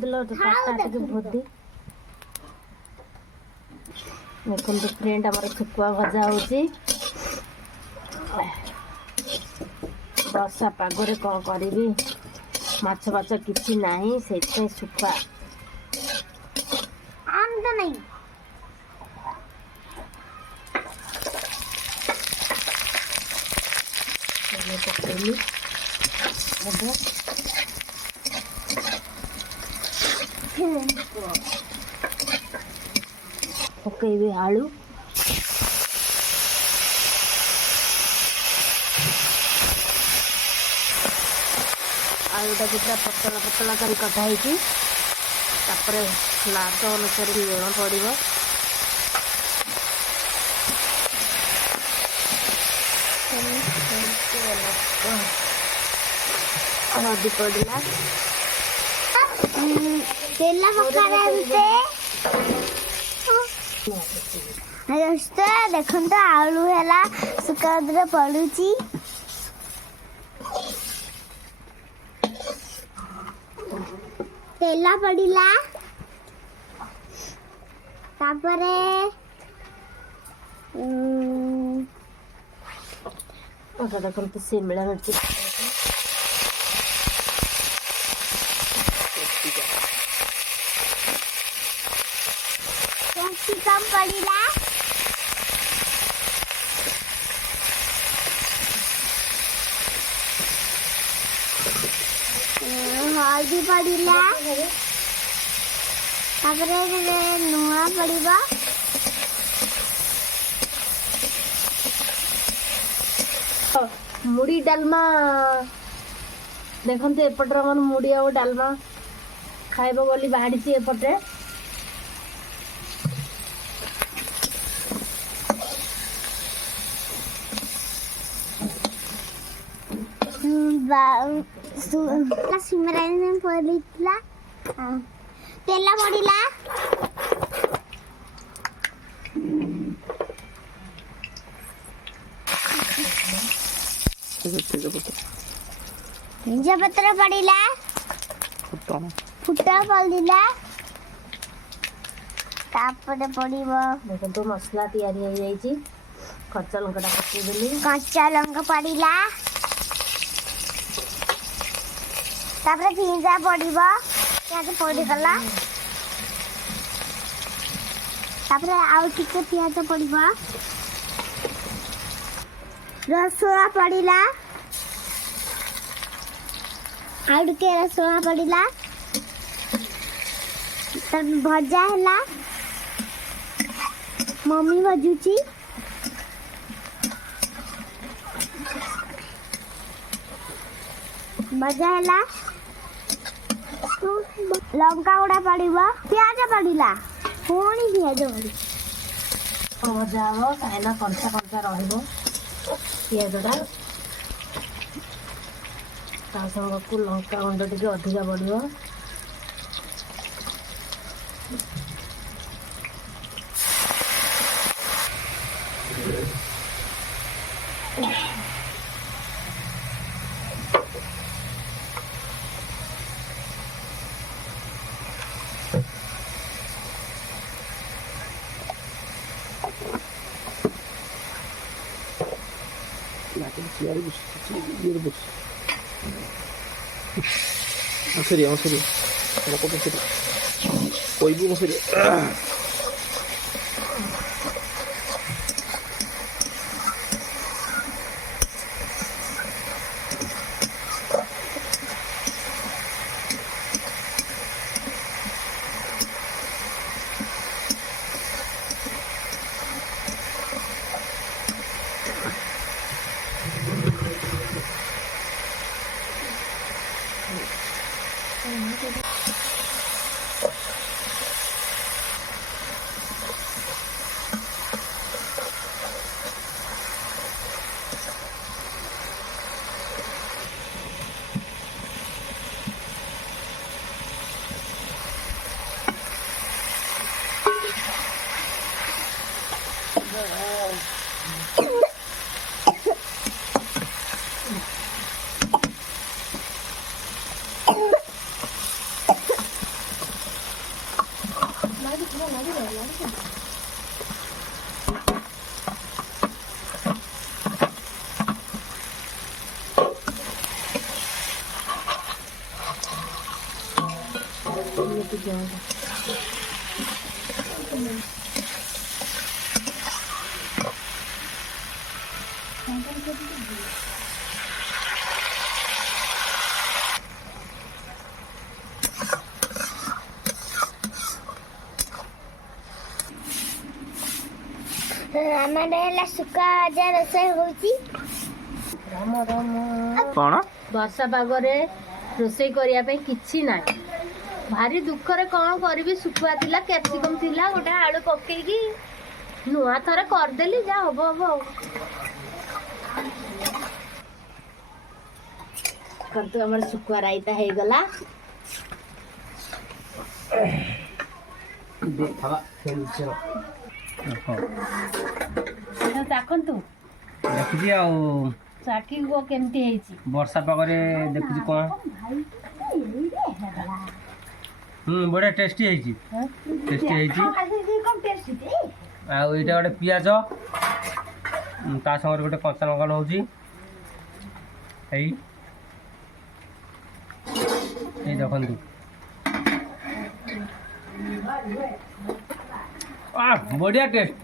दिल काटा टे भोदी देखो फ्रेंड आम शुखुआ भजा हो वर्षा पागरे कौन करी माछ बाछ किसी ना से शुखुआ आम तो नहीं पकड़ी पकईबी आलू आलूटा पूरा पतला पतला कर कटाई स्वाद अनुसार लुण पड़ो हल्दी पड़ा तेल देखो तो आलू है सुखा पड़ुची तेल पड़ा तापरे देखो शिमला मिर्च कैप्सिकम पड़ा हल्दी पड़ा लुण पड़ा मुड़ी डालमा देखते एपटे मन मुड़ी आ डालमा खाइब बोली बाहरी एपटे सिमरा पड़ा तेल पड़ा तेजपत्र पड़ा फुटा पड़ा देखो तो मसला तैयारी कच्चा लंका पकईदेली कच्चा लंका पड़ा पिंजा पड़ा पिज पड़गला आउ टिके पिज पड़ा रसुण पड़ा आउ टिके रसुण पड़ा भजा है मम्मी भजुची भजा है लंका गुड़ा पड़ा पिज पड़ा पुणी पिज भजा हम कहीं कंचा कंचा रजाटा संग को लंका गुंड टे अधिका पड़ो Serio, en serio. Me lo compro en serio. Hoy vivo en serio. ଏମିତି ଦିଅନ୍ତୁ। ଆମର ହେଲା ଶୁଖା ଭଜା ରୋଷେଇ ହଉଛି। କ'ଣ ବର୍ଷା ପାଗରେ ରୋଷେଇ କରିବା ପାଇଁ କିଛି ନାହିଁ। ଭାରି ଦୁଃଖରେ କ'ଣ କରିବି, ଶୁଖୁଆ ଥିଲା, କ୍ୟାପ୍ସିକମ୍ ଥିଲା, ଗୋଟେ ଆଳୁ ପକେଇକି ନୂଆ ଥରେ କରିଦେଲି, ଯାହା ହବ ହବ ଆଉ। କିନ୍ତୁ ଆମର ଶୁଖୁଆ ରାଇତା ହେଇଗଲା। ଚାଖନ୍ତୁ, ଦେଖୁଛି ଆଉ ଚାଖିକି କୁହ କେମିତି ହେଇଛି। ବର୍ଷା ପାଗରେ ଦେଖୁଛି କ'ଣ ବଢ଼ିଆ ଟେଷ୍ଟି ହେଇଛି, ଟେଷ୍ଟି ହେଇଛି। ଆଉ ଏଇଟା ଗୋଟେ ପିଆଜ, ତା ସାଙ୍ଗରେ ଗୋଟେ କଞ୍ଚା ଲଙ୍କା ନେଉଛି। ଏଇ ଦେଖନ୍ତୁ, ବଢ଼ିଆ ଟେଷ୍ଟ।